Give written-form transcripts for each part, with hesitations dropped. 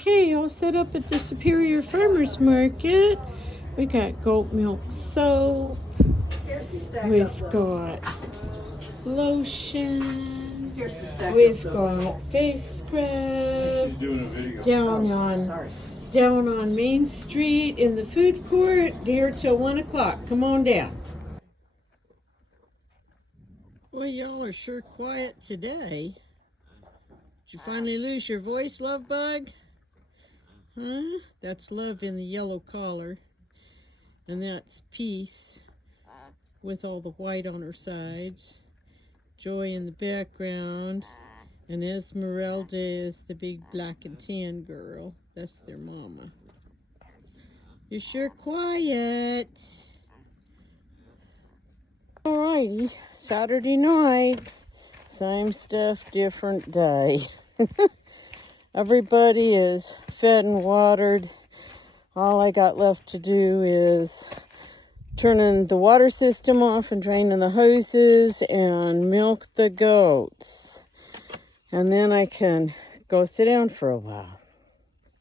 Okay, all set up at the Superior Farmers Market. We got goat milk soap. We've got lotion. We've got face scrub. Down on Main Street in the food court, here till 1 o'clock. Come on down. Well, y'all are sure quiet today. Did you finally lose your voice, love bug? Huh? That's Love in the yellow collar. And that's Peace with all the white on her sides. Joy in the background. And Esmeralda is the big black and tan girl. That's their mama. You're sure quiet. Alrighty, Saturday night. Same stuff, different day. Everybody is fed and watered. All I got left to do is turning the water system off and draining the hoses and milk the goats. And then I can go sit down for a while.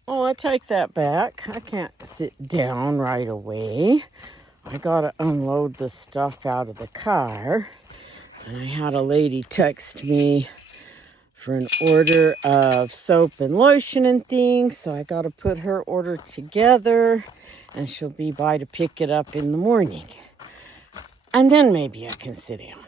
Oh, I take that back. I can't sit down right away. I gotta unload the stuff out of the car. And I had a lady text me for an order of soap and lotion and things, so I got to put her order together, and she'll be by to pick it up in the morning. And then maybe I can sit down.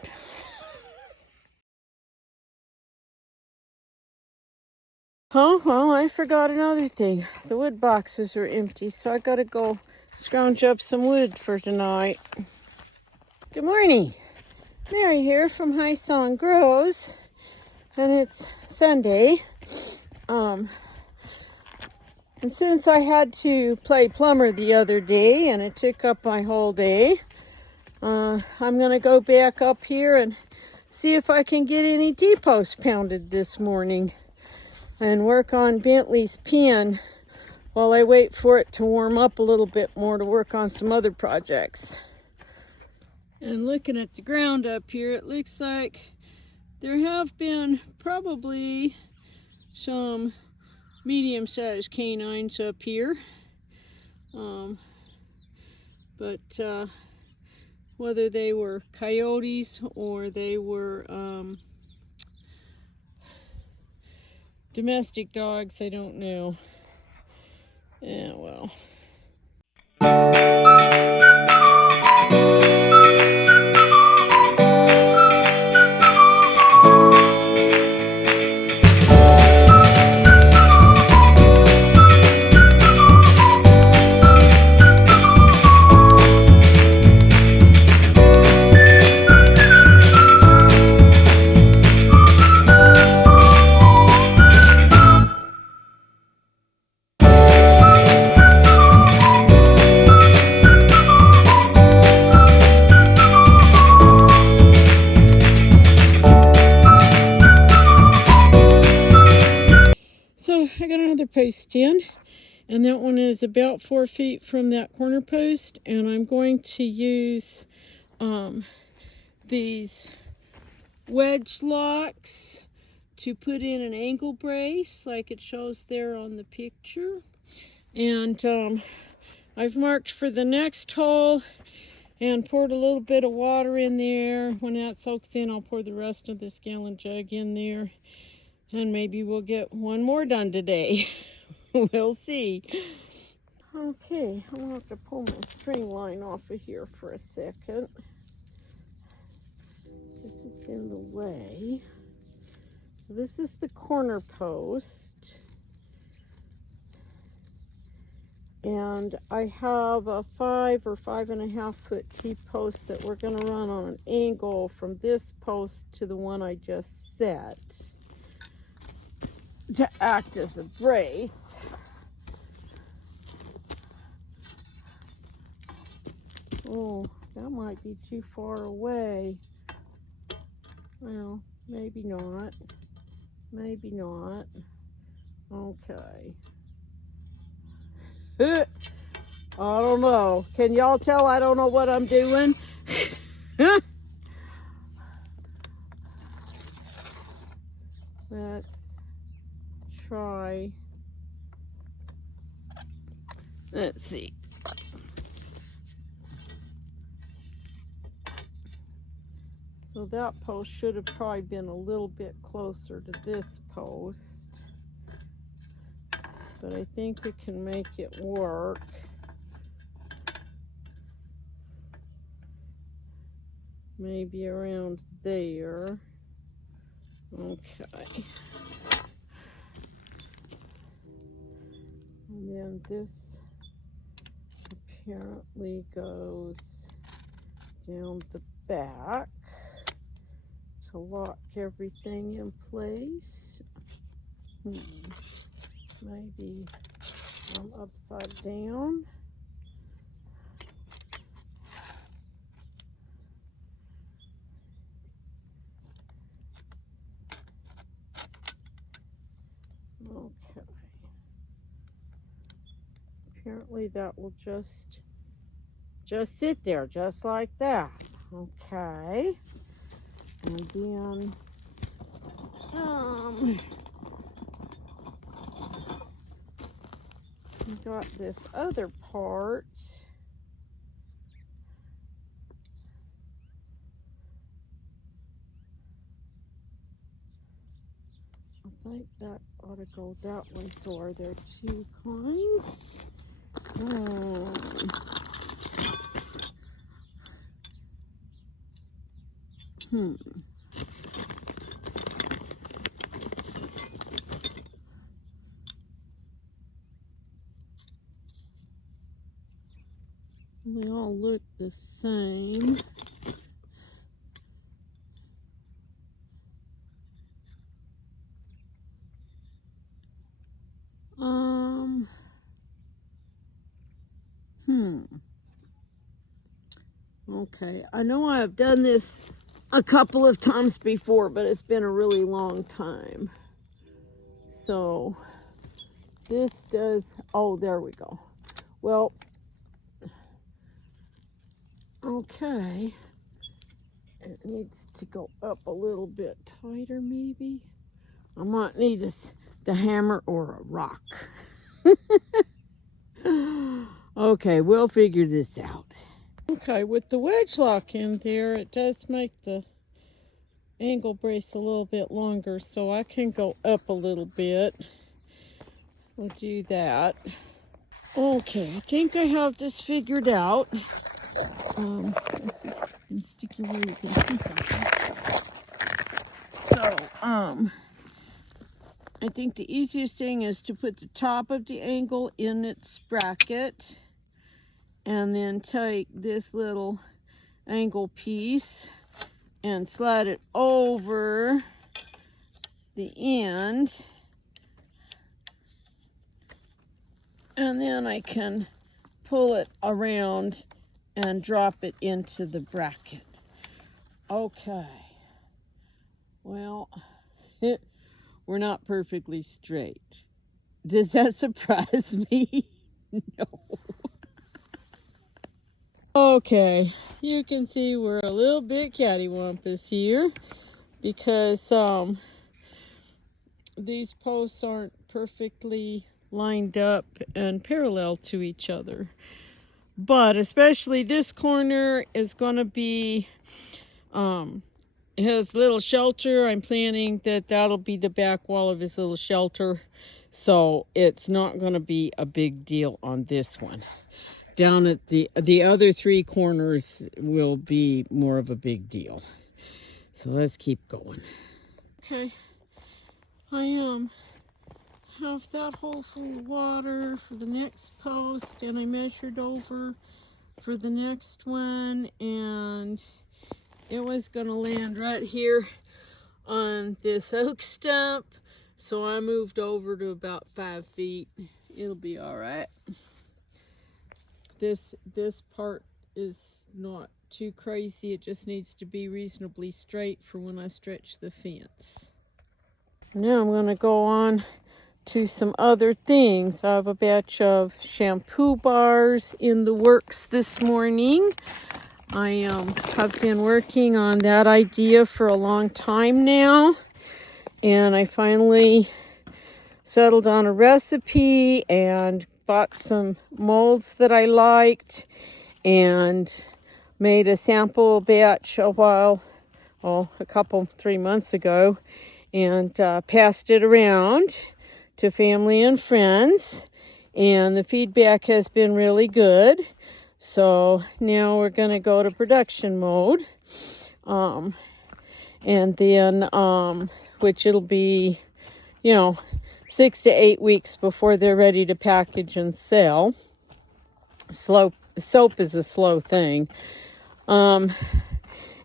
Oh, well, I forgot another thing. The wood boxes are empty, so I got to go scrounge up some wood for tonight. Good morning. Mary here from High Song Grows. And it's Sunday, and since I had to play plumber the other day and it took up my whole day, I'm going to go back up here and see if I can get any T-posts pounded this morning and work on Bentley's pen while I wait for it to warm up a little bit more to work on some other projects. And looking at the ground up here, it looks like there have been probably some medium-sized canines up here, but whether they were coyotes or they were domestic dogs, I don't know. Yeah, well. I got another post in, and that one is about 4 feet from that corner post, and I'm going to use these wedge locks to put in an ankle brace like it shows there on the picture. And I've marked for the next hole and poured a little bit of water in there. When that soaks in, I'll pour the rest of this gallon jug in there. And maybe we'll get one more done today. We'll see. Okay, I'm going to have to pull my string line off of here for a second. This is in the way. So this is the corner post. And I have a 5 or 5.5 foot T-post that we're going to run on an angle from this post to the one I just set to act as a brace. Oh, that might be too far away. Well, maybe not. Maybe not. Okay. I don't know. Can y'all tell I don't know what I'm doing? Let's try Let's see. So that post should have probably been a little bit closer to this post. But I think we can make it work. Maybe around there. Okay. And then this apparently goes down the back to lock everything in place. Maybe I'm upside down. Okay. Apparently that will just sit there, just like that. Okay. And then we got this other part. I think that ought to go that way. So are there two kinds? They all look the same. Okay, I know I've done this a couple of times before, but it's been a really long time. So this does, oh, there we go. Well, okay. It needs to go up a little bit tighter, maybe. I might need the hammer or a rock. Okay, we'll figure this out. Okay, with the wedge lock in there, it does make the angle brace a little bit longer, so I can go up a little bit. We'll do that. Okay, I think I have this figured out. Let's see if I can stick you where you can see something. So, I think the easiest thing is to put the top of the angle in its bracket and then take this little angle piece and slide it over the end, and then I can pull it around and drop it into the bracket. Okay, well, we're not perfectly straight. Does that surprise me? No. Okay, you can see we're a little bit cattywampus here because these posts aren't perfectly lined up and parallel to each other. But especially this corner is going to be his little shelter. I'm planning that that'll be the back wall of his little shelter. So it's not going to be a big deal on this one. Down at the other three corners will be more of a big deal. So let's keep going. Okay, I have that hole full of water for the next post, and I measured over for the next one, and it was gonna land right here on this oak stump. So I moved over to about 5 feet. It'll be all right. This part is not too crazy. It just needs to be reasonably straight for when I stretch the fence. Now I'm going to go on to some other things. I have a batch of shampoo bars in the works this morning. I have been working on that idea for a long time now, and I finally settled on a recipe and bought some molds that I liked and made a sample batch a couple, 3 months ago, and passed it around to family and friends, and the feedback has been really good. So now we're going to go to production mode, and then which it'll be 6 to 8 weeks before they're ready to package and sell. Soap is a slow thing. And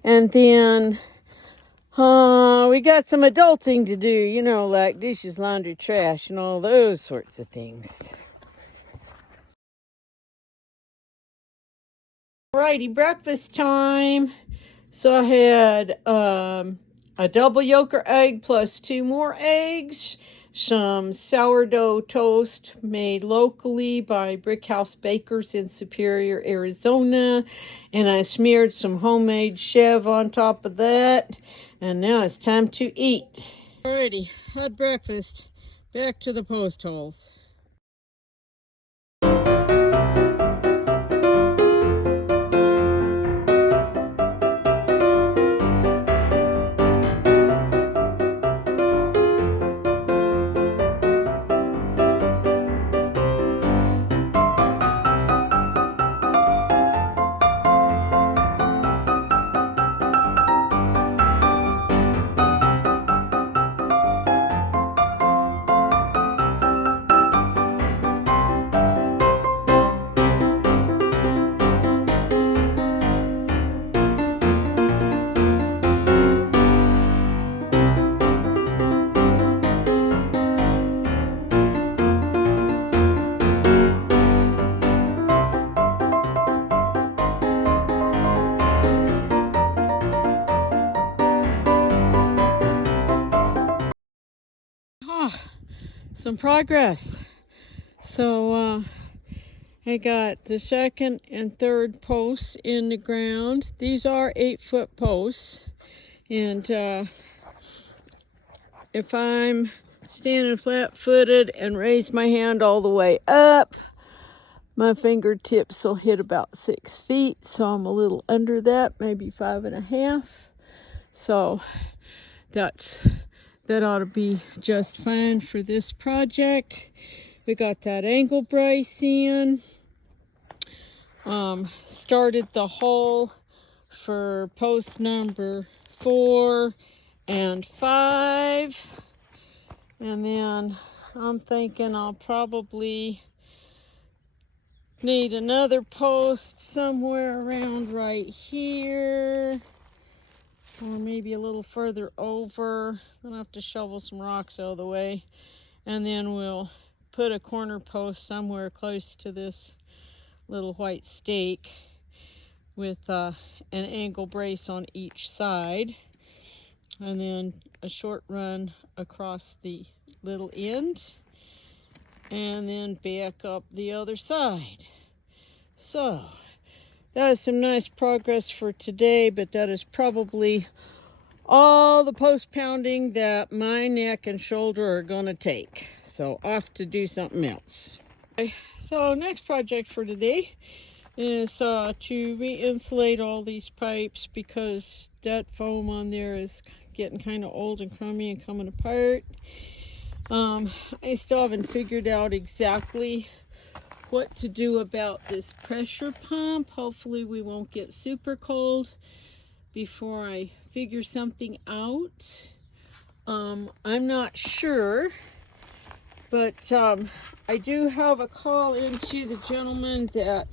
then we got some adulting to do, like dishes, laundry, trash, and all those sorts of things. Alrighty, breakfast time. So I had a double yolker egg plus 2 more eggs, some sourdough toast made locally by Brick House Bakers in Superior, Arizona, and I smeared some homemade chev on top of that, and now it's time to eat. Alrighty, had breakfast. Back to the post holes. Some progress. So I got the second and third posts in the ground. These are 8-foot posts, and if I'm standing flat-footed and raise my hand all the way up, my fingertips will hit about 6 feet, so I'm a little under that, maybe 5.5. So that ought to be just fine for this project. We got that angle brace in. Started the hole for post number 4 and 5. And then I'm thinking I'll probably need another post somewhere around right here, or maybe a little further over. I'm gonna have to shovel some rocks out of the way, and then we'll put a corner post somewhere close to this little white stake with an angle brace on each side, and then a short run across the little end, and then back up the other side. So that is some nice progress for today, but that is probably all the post pounding that my neck and shoulder are gonna take. So off to do something else. Okay, so next project for today is to re-insulate all these pipes, because that foam on there is getting kind of old and crummy and coming apart. I still haven't figured out exactly what to do about this pressure pump. Hopefully we won't get super cold before I figure something out. I'm not sure, but I do have a call into the gentleman that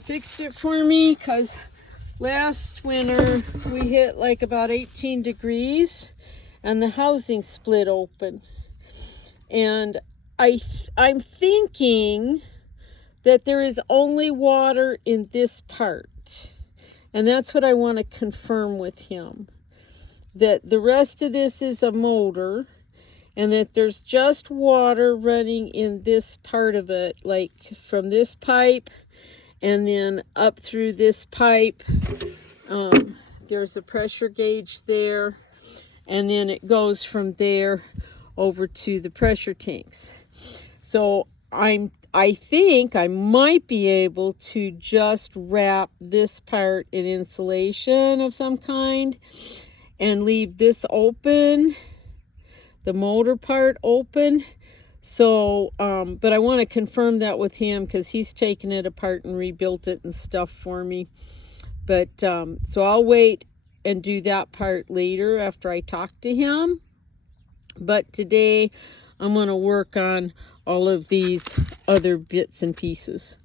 fixed it for me, because last winter we hit like about 18 degrees and the housing split open, and I'm thinking that there is only water in this part, and that's what I want to confirm with him, that the rest of this is a motor, and that there's just water running in this part of it, like from this pipe and then up through this pipe. There's a pressure gauge there, and then it goes from there over to the pressure tanks. So I think I might be able to just wrap this part in insulation of some kind and leave this open, the motor part open. So, but I want to confirm that with him because he's taken it apart and rebuilt it and stuff for me. But, so I'll wait and do that part later after I talk to him. But today I'm going to work on all of these other bits and pieces.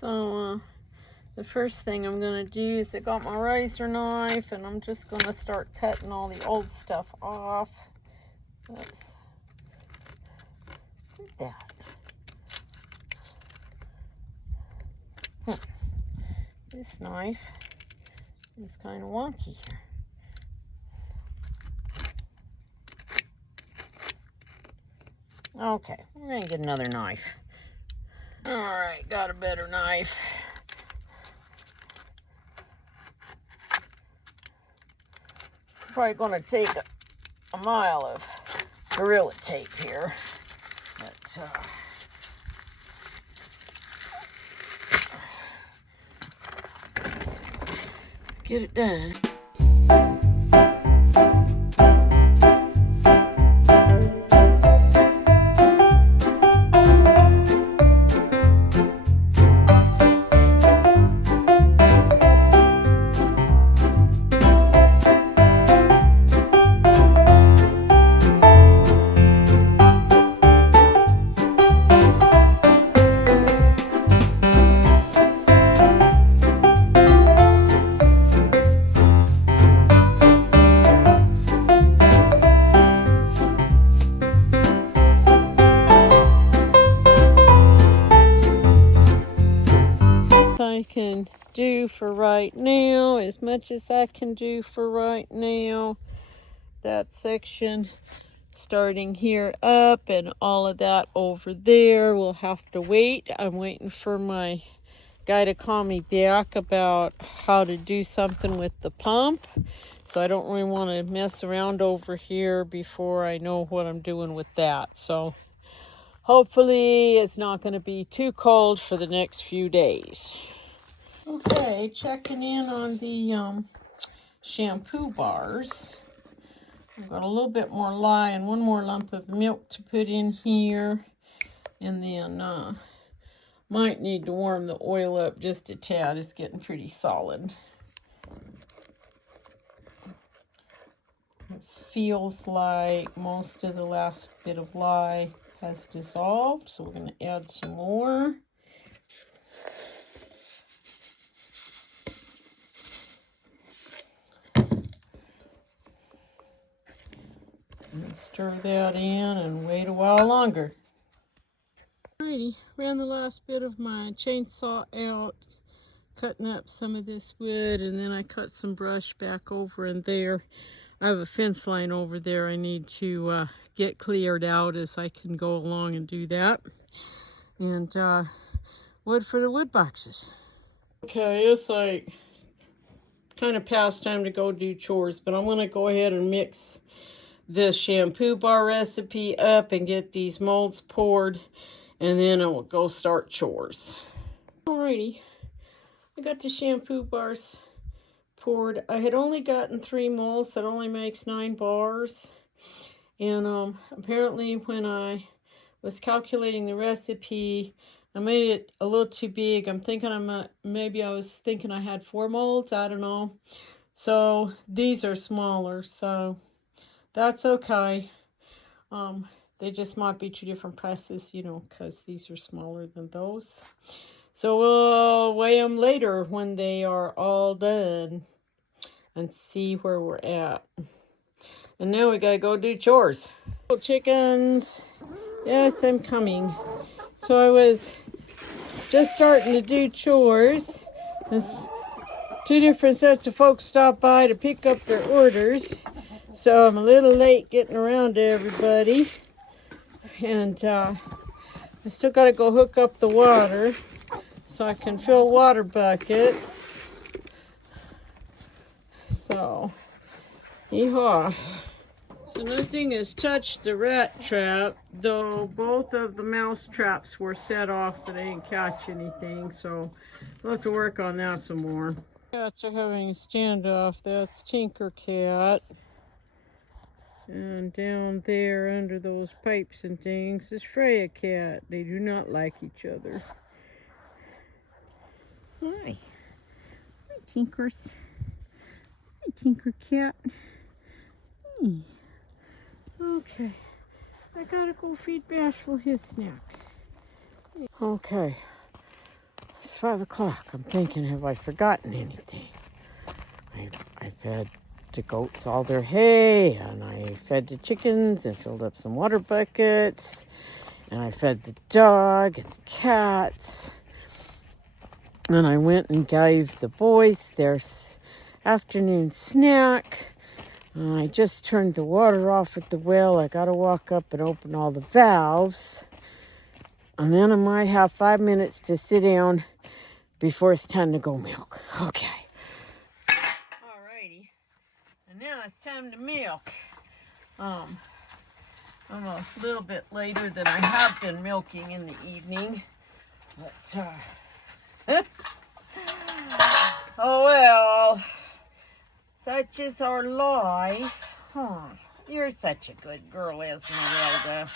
So, the first thing I'm going to do is I got my razor knife and I'm just going to start cutting all the old stuff off. Oops. Look at that. This knife is kind of wonky here. Okay, we're going to get another knife. Alright, got a better knife. Probably going to take a mile of Gorilla Tape here. But, get it done. I can do for right now, as much as I can do for right now. That section starting here up and all of that over there will have to wait. I'm waiting for my guy to call me back about how to do something with the pump. So I don't really want to mess around over here before I know what I'm doing with that. So hopefully it's not going to be too cold for the next few days. Okay, checking in on the shampoo bars. I've got a little bit more lye and one more lump of milk to put in here. And then might need to warm the oil up just a tad. It's getting pretty solid. It feels like most of the last bit of lye has dissolved, so we're going to add some more. And stir that in and wait a while longer. Alrighty, ran the last bit of my chainsaw out, cutting up some of this wood, and then I cut some brush back over in there. I have a fence line over there I need to get cleared out as I can go along and do that. And wood for the wood boxes. Okay, it's like kind of past time to go do chores, but I'm going to go ahead and mix this shampoo bar recipe up and get these molds poured, and then I will go start chores. Alrighty, I got the shampoo bars poured. I had only gotten 3 molds. That only makes 9 bars. And apparently when I was calculating the recipe, I made it a little too big. I'm thinking maybe I was thinking I had 4 molds. I don't know. So these are smaller, so that's okay. They just might be 2 different presses, you know, because these are smaller than those. So we'll weigh them later when they are all done and see where we're at. And now we gotta go do chores. Little chickens. Yes, I'm coming. So I was just starting to do chores. There's 2 different sets of folks stopped by to pick up their orders. So I'm a little late getting around to everybody. And I still got to go hook up the water so I can fill water buckets. So, yeehaw. So So nothing has touched the rat trap, though both of the mouse traps were set off, but they didn't catch anything, so we'll have to work on that some more. Cats are having a standoff. That's Tinker Cat. And down there under those pipes and things is Freya Cat. They do not like each other. Hi. Hi, Tinkers. Hi, Tinker Cat. Hey. Okay. I gotta go feed Bashful his snack. Okay. It's 5 o'clock. I'm thinking, have I forgotten anything? I fed the goats all their hay, and I fed the chickens and filled up some water buckets, and I fed the dog and the cats. And I went and gave the boys their afternoon snack. I just turned the water off at the well. I got to walk up and open all the valves. And then I might have 5 minutes to sit down before it's time to go milk. Okay. Alrighty. And now it's time to milk. I'm a little bit later than I have been milking in the evening. But, oh well. Such is our life. Huh. You're such a good girl, Esmeralda.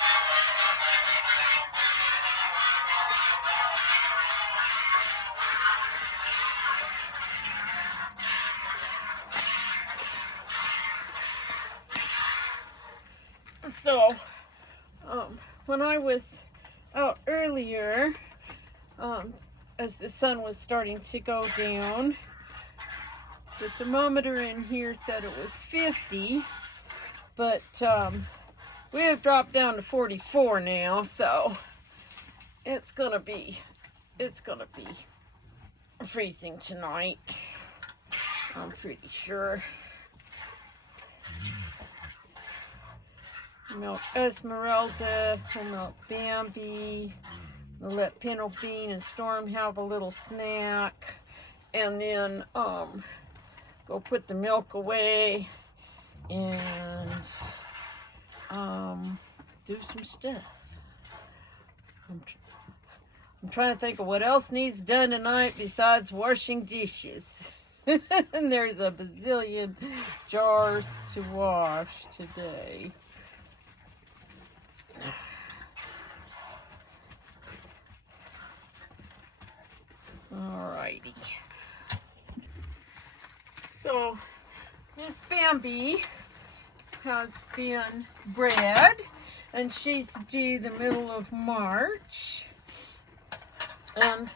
So, when I was out earlier, as the sun was starting to go down, the thermometer in here said it was 50, but we have dropped down to 44 now, so it's gonna be freezing tonight, I'm pretty sure. Milk Esmeralda, we'll milk Bambi, we'll let Pinto Bean and Storm have a little snack, and then go put the milk away and do some stuff. I'm trying to think of what else needs done tonight besides washing dishes. And there's a bazillion jars to wash today. Alrighty. So, Miss Bambi has been bred, and she's due the middle of March. And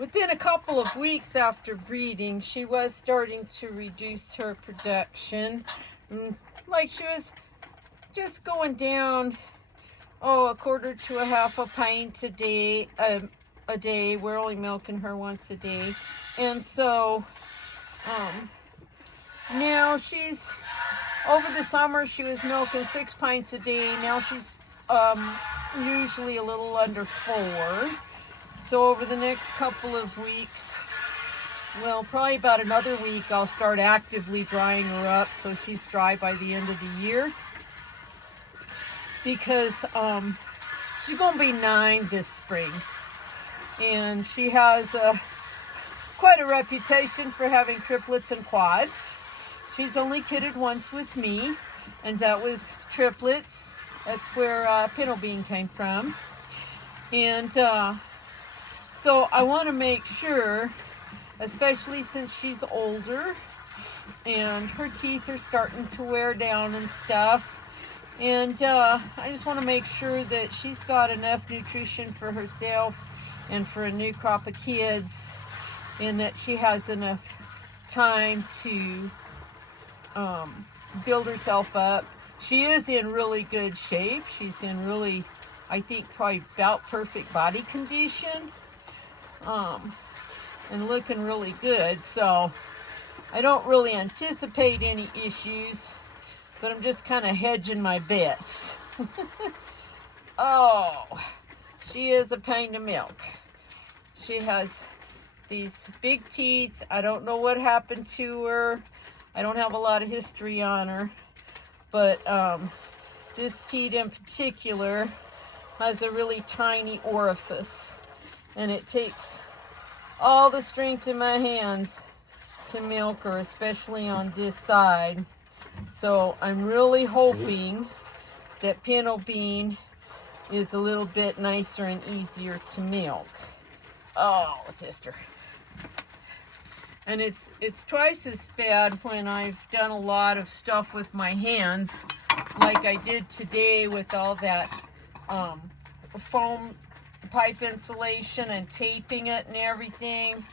within a couple of weeks after breeding, she was starting to reduce her production. Like she was just going down, a quarter to a half a pint a day. We're only milking her once a day. And so now she's, over the summer she was milking 6 pints a day. Now she's usually a little under 4. So over the next couple of weeks, well, probably about another week, I'll start actively drying her up so she's dry by the end of the year. Because she's going to be 9 this spring. And she has quite a reputation for having triplets and quads. She's only kidded once with me, and that was triplets. That's where Pinto Bean came from. And so I want to make sure, especially since she's older and her teeth are starting to wear down and stuff, and I just want to make sure that she's got enough nutrition for herself and for a new crop of kids, and that she has enough time to build herself up. She is in really good shape. She's in really, I think, probably about perfect body condition, and looking really good. So I don't really anticipate any issues, but I'm just kind of hedging my bets. Oh, she is a pain to milk. She has these big teeth. I don't know what happened to her. I don't have a lot of history on her. but this teat in particular has a really tiny orifice, and it takes all the strength in my hands to milk her, especially on this side. So I'm really hoping that pinto bean is a little bit nicer and easier to milk. Oh, sister. And it's twice as bad when I've done a lot of stuff with my hands, like I did today with all that foam pipe insulation and taping it and everything.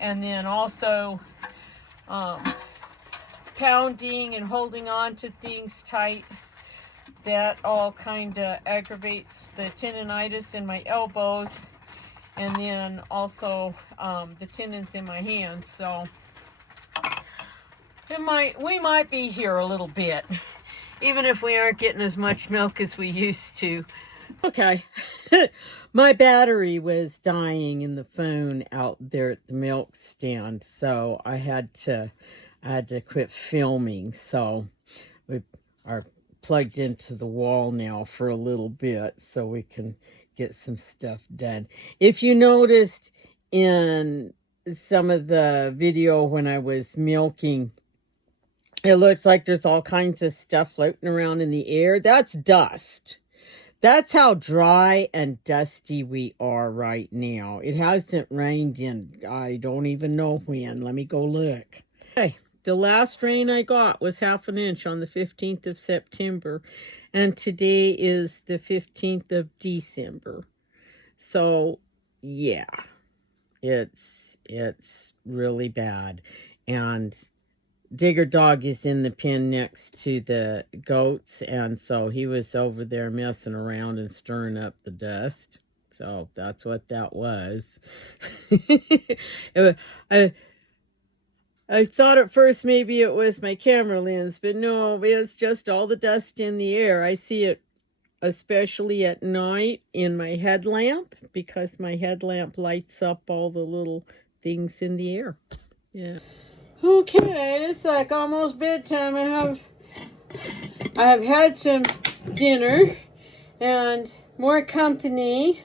And then also pounding and holding on to things tight. That all kind of aggravates the tendonitis in my elbows, and then also the tendons in my hands. So we might be here a little bit, even if we aren't getting as much milk as we used to. Okay, my battery was dying in the phone out there at the milk stand, so I had to quit filming. So we are plugged into the wall now for a little bit so we can get some stuff done. If you noticed in some of the video when I was milking, it looks like there's all kinds of stuff floating around in the air. That's dust. That's how dry and dusty we are right now. It hasn't rained in, I don't even know when. Let me go look. Okay. The last rain I got was half an inch on the 15th of September, and today is the 15th of December. So, yeah, it's really bad. And Digger Dog is in the pen next to the goats, and so he was over there messing around and stirring up the dust. So that's what that was. I thought at first maybe it was my camera lens, but no, it's just all the dust in the air. I see it especially at night in my headlamp, because my headlamp lights up all the little things in the air. Yeah. Okay, it's like almost bedtime. I have had some dinner and more company.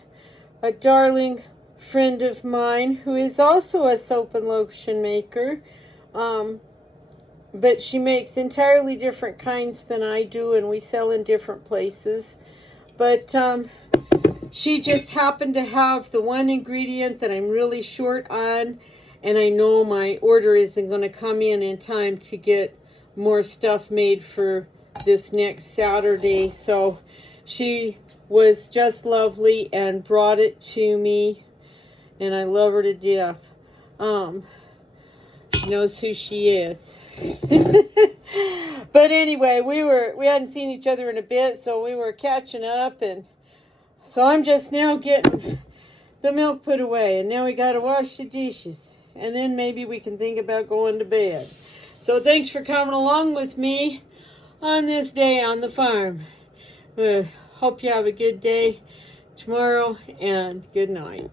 A darling friend of mine who is also a soap and lotion maker. But she makes entirely different kinds than I do, and we sell in different places. But she just happened to have the one ingredient that I'm really short on, and I know my order isn't going to come in time to get more stuff made for this next Saturday. So she was just lovely and brought it to me, and I love her to death. She knows who she is. But anyway, we hadn't seen each other in a bit, so we were catching up, and so I'm just now getting the milk put away, and now we got to wash the dishes, and then maybe we can think about going to bed. So thanks for coming along with me on this day on the farm. Hope you have a good day tomorrow, and good night.